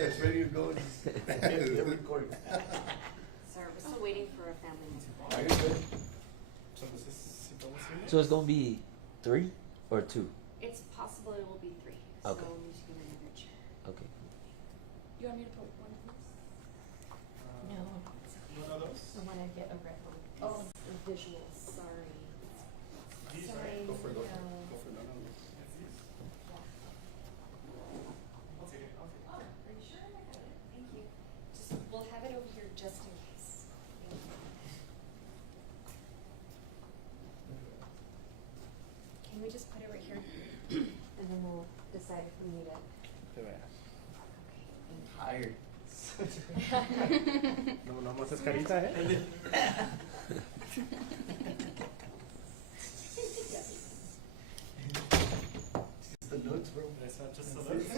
It's ready to go. It records. Sir, we're still waiting for a family member. Are you good? So it's gonna be 3 or 2? It's possible it will be 3. Okay. So we should give another chair. Okay. You want me to put one of these? No. One of those? I want to get a red one. Oh, the visuals. Sorry. These, Sorry. right? Go for it. No. Go for it. No, no. That's these? Yeah. I'll take it. I'll take it. Oh, are you sure? I got it. Thank you. Just we'll have it over here just in case. Thank you. Can we just put it right here? And then we'll decide if we need it. Okay, Tired. No, no más es carita, ¿eh? Just the notes, bro. It's not just the lips.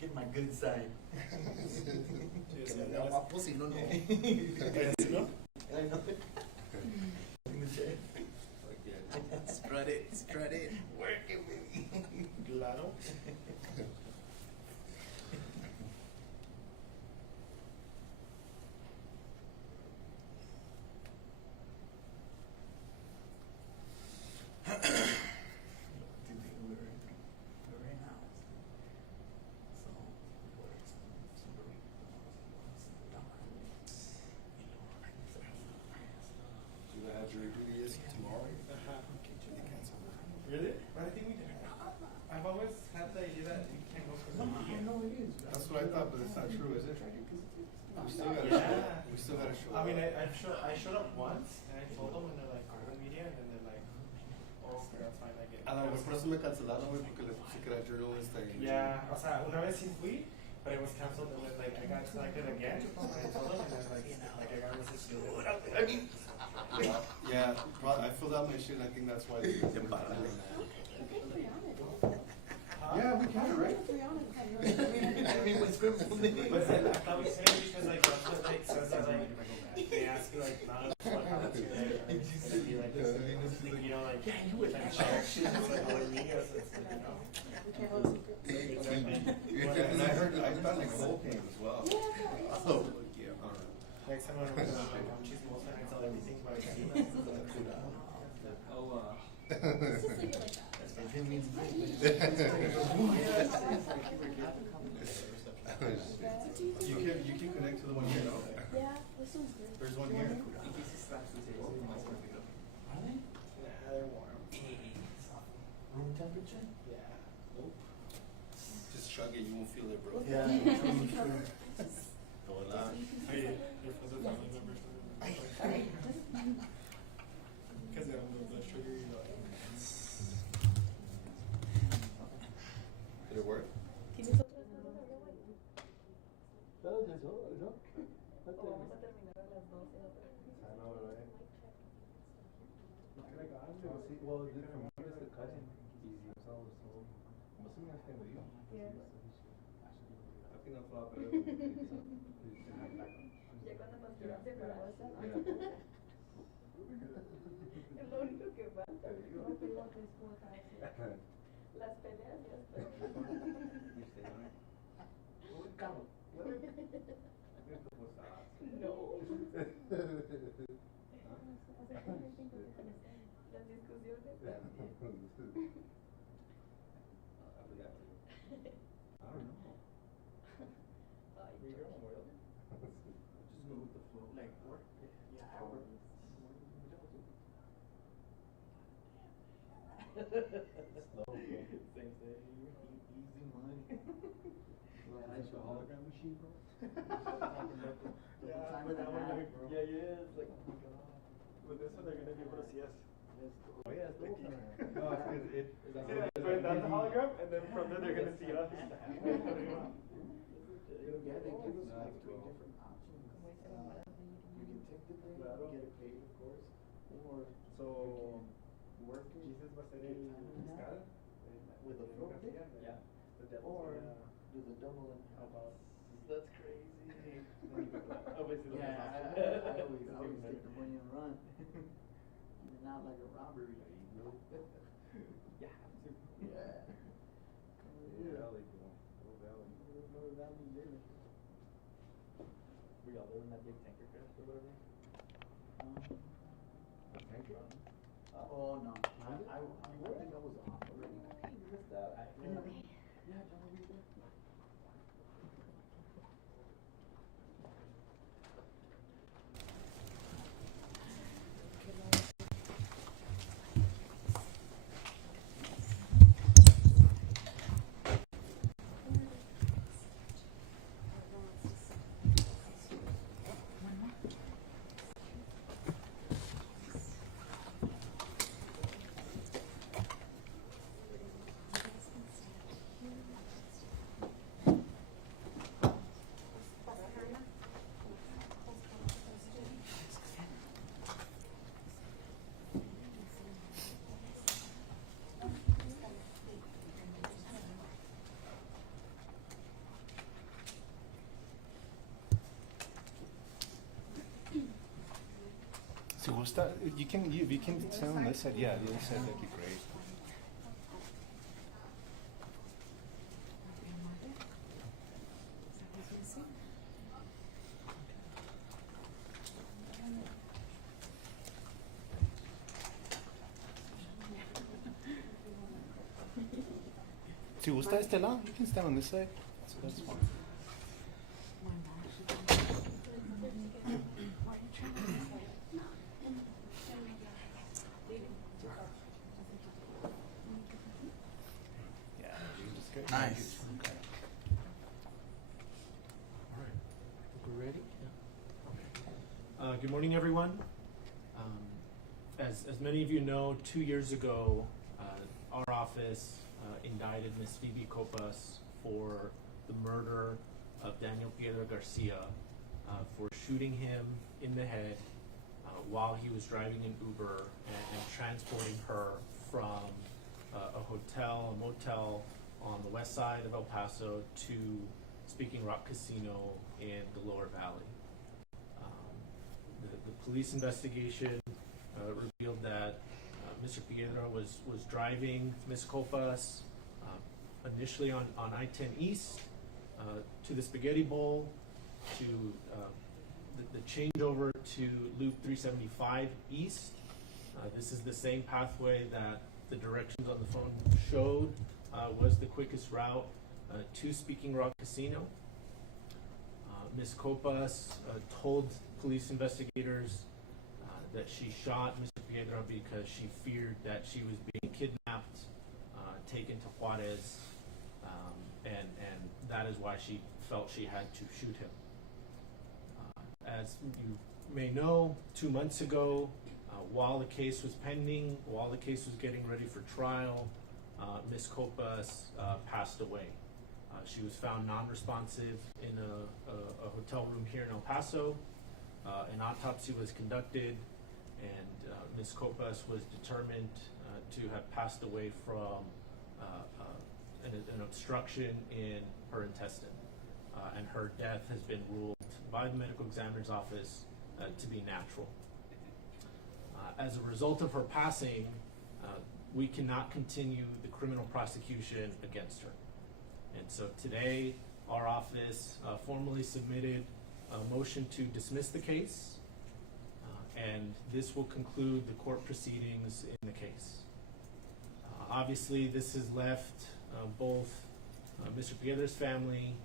Get my good side. Yes, Que me yes. vea guapo, si no, no. Yes, no? I know it. In the chair. Strut it, strut it. Work it, baby. Claro. Do I have jury duty is tomorrow? Really? But I think we did. I've always had the idea that you can't go for the media. That's what I thought, but it's not true, is it? We still gotta Yeah. show up. We still gotta show I up. mean, I showed up once and I told them and they're like, go to the media, and then they're like, oh, okay, that's fine, I get it. A lo mejor por eso me cancelaron, güey, porque le puse que era journalist ahí. Yeah, o sea, una vez sí fui, but it was canceled and then like I got selected again and I told them and then like I got a message to them. Yeah, probably, I filled out my shit and I think that's why they were doing that. Yeah, we can, right? I mean, what's good for me? But then I thought we said because like that's what like says that like they ask you like not what happens to you and it'd be like this, like, you know like check like all the media so it's like, you know. Exactly. And I heard, I thought like whole came as well. Oh, yeah, alright. Next time I'm like I'm chismosa and I tell everything about it. It means you can connect to the one here, no? Yeah, this one's good. There's one here. Are they? Yeah, they're warm. Room temperature? Yeah. Just shrug it, you won't feel it, bro. Yeah. Hola. Are you for the family members? Because they don't know the sugar, you know. Did it work? Es lo único que falta. No tengo que escoger. Las peleas ya están. No. Las discusiones también. I don't know. Ay, Where you going, Memorial? Just go with the flow. Like work? Yeah, I work. Slow, bro. Same thing. Easy money. Like your hologram machine, bro. Yeah, but that one, like, yeah, it's like, oh my god. With this one, they're gonna be able to see us. Oh yeah, it's cool. No, it's because it. But that's the hologram, and then from there they're gonna see us. Yeah, they give us like 3 different options. You can take the thing, Claro. get it paid, of course, or So, work it Jesus va a ser el fiscal. with a float thing, Yeah. The devil's or gonna- do the double and How about- That's crazy. Obviously, Yeah, I always take the money and run. Not like a robbery. Yeah. 3 other than that big tanker crash or whatever? A tanker? Oh no, I think I was off already. You missed that. Yeah, John, were you there? Si gusta, if you can stand on this side, yeah, the other side, that'd be great. Si gusta este lado, you can stand on this side. That's fine. Yeah, just good. Nice. Okay. All right, I think we're ready. Okay. Good morning, everyone. As many of you know, 2 years ago, our office indicted Miss Phoebe Copas for the murder of Daniel Piedra Garcia for shooting him in the head while he was driving an Uber and transporting her from a motel on the west side of El Paso to Speaking Rock Casino in the Lower Valley. The police investigation revealed that Mr. Piedra was driving Ms. Copas initially on I-10 East to the Spaghetti Bowl, to the changeover to Loop 375 East. This is the same pathway that the directions on the phone showed was the quickest route to Speaking Rock Casino. Ms. Copas told police investigators that she shot Mr. Piedra because she feared that she was being kidnapped, taken to Juarez, and that is why she felt she had to shoot him. As you may know, 2 months ago, while the case was pending, while the case was getting ready for trial, Ms. Copas passed away. She was found non-responsive in a hotel room here in El Paso. An autopsy was conducted, and Ms. Copas was determined to have passed away from an obstruction in her intestine, and her death has been ruled by the medical examiner's office to be natural. As a result of her passing, we cannot continue the criminal prosecution against her. And so today, our office formally submitted a motion to dismiss the case, and this will conclude the court proceedings in the case. Obviously, this has left both Mr. Piedra's family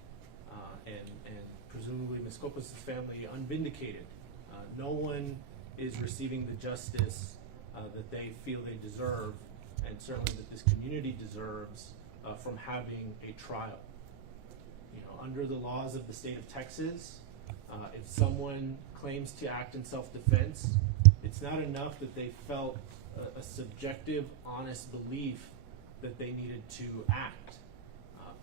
and presumably Ms. Copas' family unvindicated. No one is receiving the justice that they feel they deserve, and certainly that this community deserves from having a trial. You know, under the laws of the state of Texas, if someone claims to act in self-defense, it's not enough that they felt a subjective, honest belief that they needed to act.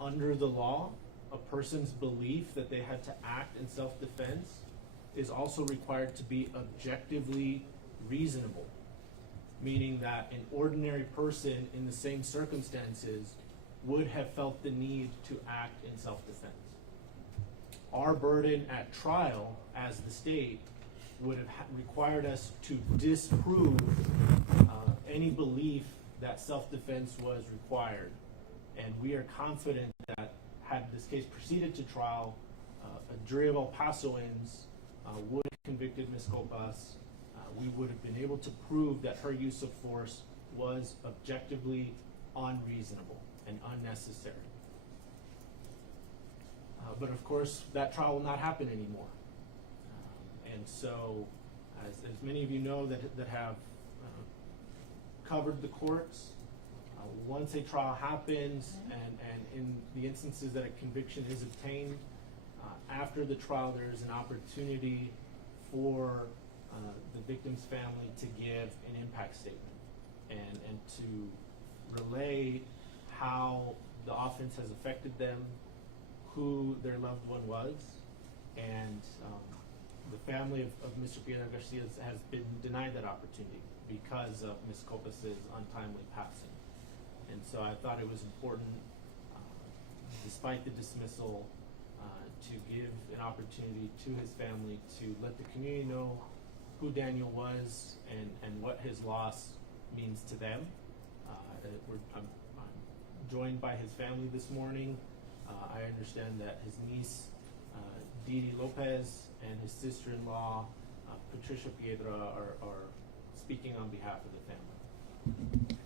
Under the law, a person's belief that they had to act in self-defense is also required to be objectively reasonable, meaning that an ordinary person in the same circumstances would have felt the need to act in self-defense. Our burden at trial as the state would have required us to disprove any belief that self-defense was required. And we are confident that had this case proceeded to trial, a jury of El Pasoans would have convicted Ms. Copas, we would have been able to prove that her use of force was objectively unreasonable and unnecessary. But of course, that trial will not happen anymore. And so, as many of you know that have covered the courts, once a trial happens and in the instances that a conviction is obtained, after the trial there is an opportunity for the victim's family to give an impact statement and to relay how the offense has affected them, who their loved one was, and the family of Mr. Piedra Garcia has been denied that opportunity because of Ms. Copas' untimely passing. And so I thought it was important, despite the dismissal, to give an opportunity to his family to let the community know who Daniel was and what his loss means to them. I'm joined by his family this morning. I understand that his niece, Didi Lopez, and his sister-in-law, Patricia Piedra, are speaking on behalf of the family.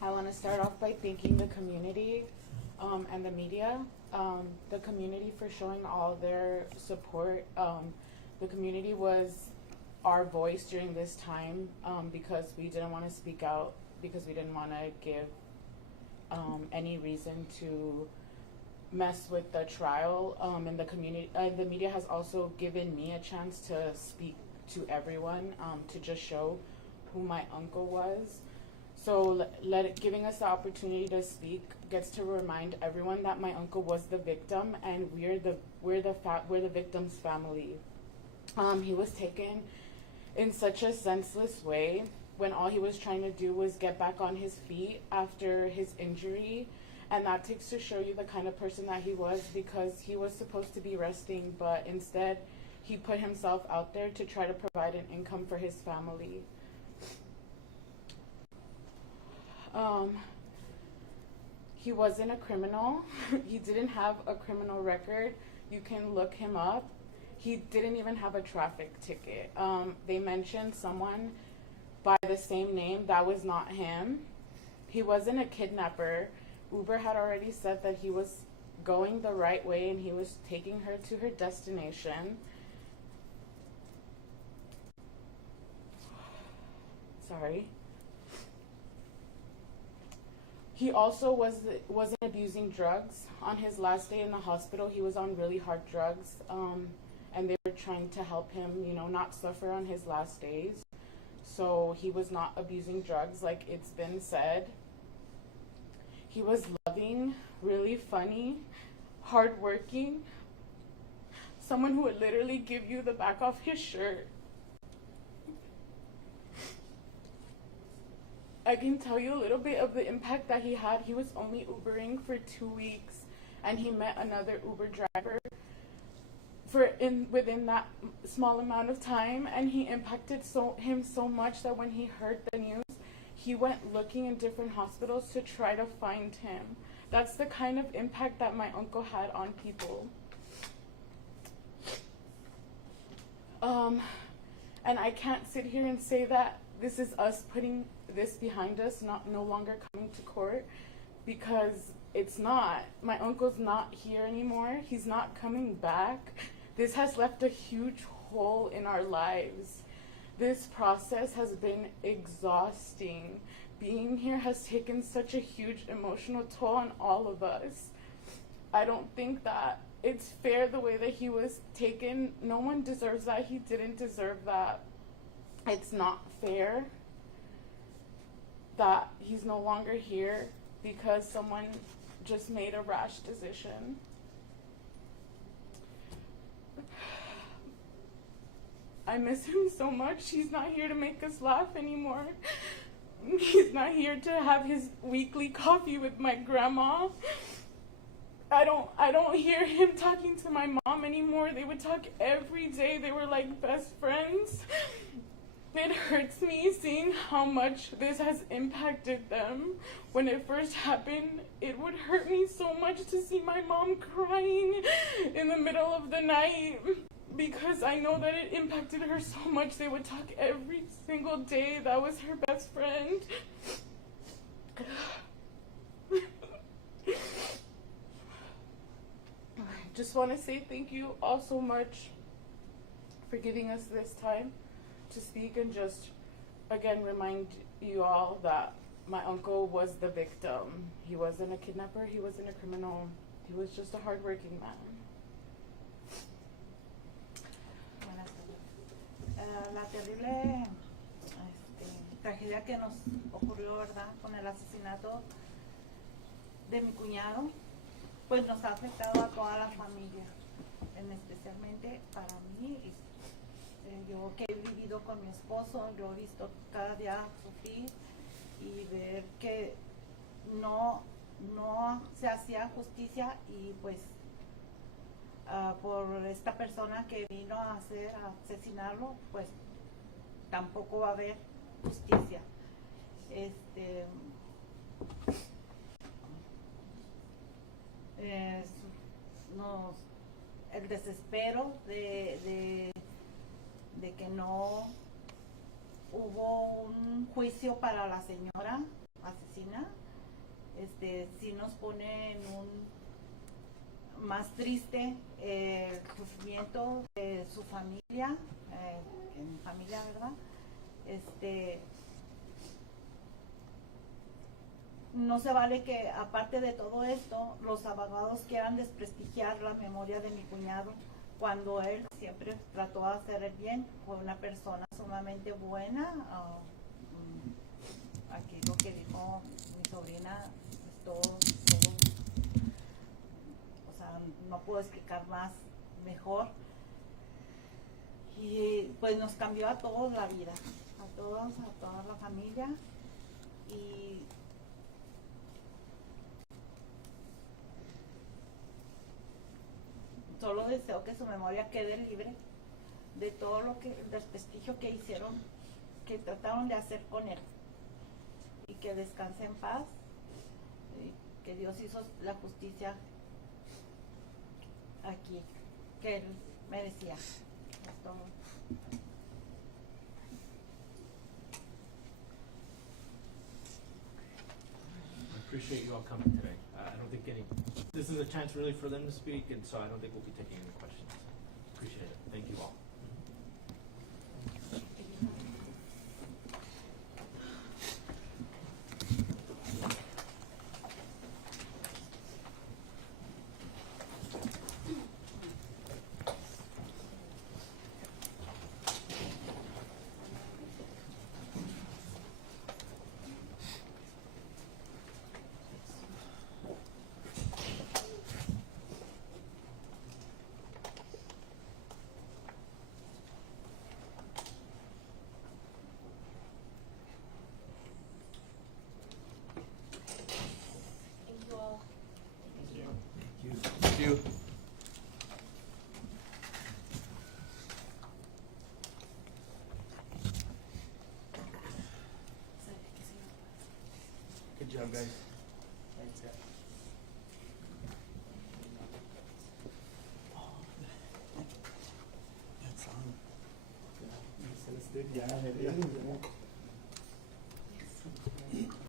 I want to start off by thanking the community and the media, the community for showing all their support. The community was our voice during this time because we didn't want to speak out, because we didn't want to give any reason to mess with the trial. And the community, the media has also given me a chance to speak to everyone, to just show who my uncle was. So giving us the opportunity to speak gets to remind everyone that my uncle was the victim, and we're the victim's family. He was taken in such a senseless way when all he was trying to do was get back on his feet after his injury, and that takes to show you the kind of person that he was, because he was supposed to be resting, but instead he put himself out there to try to provide an income for his family. He wasn't a criminal. He didn't have a criminal record. You can look him up. He didn't even have a traffic ticket. They mentioned someone by the same name. That was not him. He wasn't a kidnapper. Uber had already said that he was going the right way and he was taking her to her destination. Sorry. He also wasn't abusing drugs. On his last day in the hospital, he was on really hard drugs, and they were trying to help him, not suffer on his last days. So he was not abusing drugs, like it's been said. He was loving, really funny, hardworking, someone who would literally give you the back off his shirt. I can tell you a little bit of the impact that he had. He was only Ubering for 2 weeks, and he met another Uber driver within that small amount of time, and he impacted him so much that when he heard the news, he went looking in different hospitals to try to find him. That's the kind of impact that my uncle had on people. And I can't sit here and say that this is us putting this behind us, no longer coming to court, because it's not. My uncle's not here anymore. He's not coming back. This has left a huge hole in our lives. This process has been exhausting. Being here has taken such a huge emotional toll on all of us. I don't think that it's fair the way that he was taken. No one deserves that. He didn't deserve that. It's not fair that he's no longer here because someone just made a rash decision. I miss him so much. He's not here to make us laugh anymore. He's not here to have his weekly coffee with my grandma. I don't hear him talking to my mom anymore. They would talk every day. They were like best friends. It hurts me seeing how much this has impacted them. When it first happened, it would hurt me so much to see my mom crying in the middle of the night. because I know that it impacted her so much. They would talk every single day. That was her best friend. I just want to say thank you all so much for giving us this time to speak and just again remind you all that my uncle was the victim. He wasn't a kidnapper, he wasn't a criminal, he was just a hardworking man. Buenas tardes. La terrible tragedia que nos ocurrió, ¿verdad?, con el asesinato de mi cuñado, pues nos ha afectado a toda la familia, especialmente para mí. Yo que he vivido con mi esposo, lo he visto cada día sufrir y ver que no se hacía justicia y pues por esta persona que vino a asesinarlo, pues tampoco va a haber justicia. El desespero de que no hubo un juicio para la señora asesina, sí nos pone en un más triste el sufrimiento de su familia, en familia, ¿verdad? No se vale que, aparte de todo esto, los abogados quieran desprestigiar la memoria de mi cuñado, cuando él siempre trató de hacer el bien. Fue una persona sumamente buena. Aquí lo que dijo mi sobrina es todo, o sea, no puedo explicar más mejor. Y pues nos cambió a todos la vida, a toda la familia. Y solo deseo que su memoria quede libre de todo el desprestigio que hicieron, que trataron de hacer con él, y que descanse en paz, y que Dios hizo la justicia aquí, que él merecía. Es todo. I appreciate you all coming today. I don't think this is a chance really for them to speak, and so I don't think we'll be taking any questions. Appreciate it. Thank you all. Thank you all. Thank you. Good job, guys. Thanks, yeah. That's on. Yeah, it is.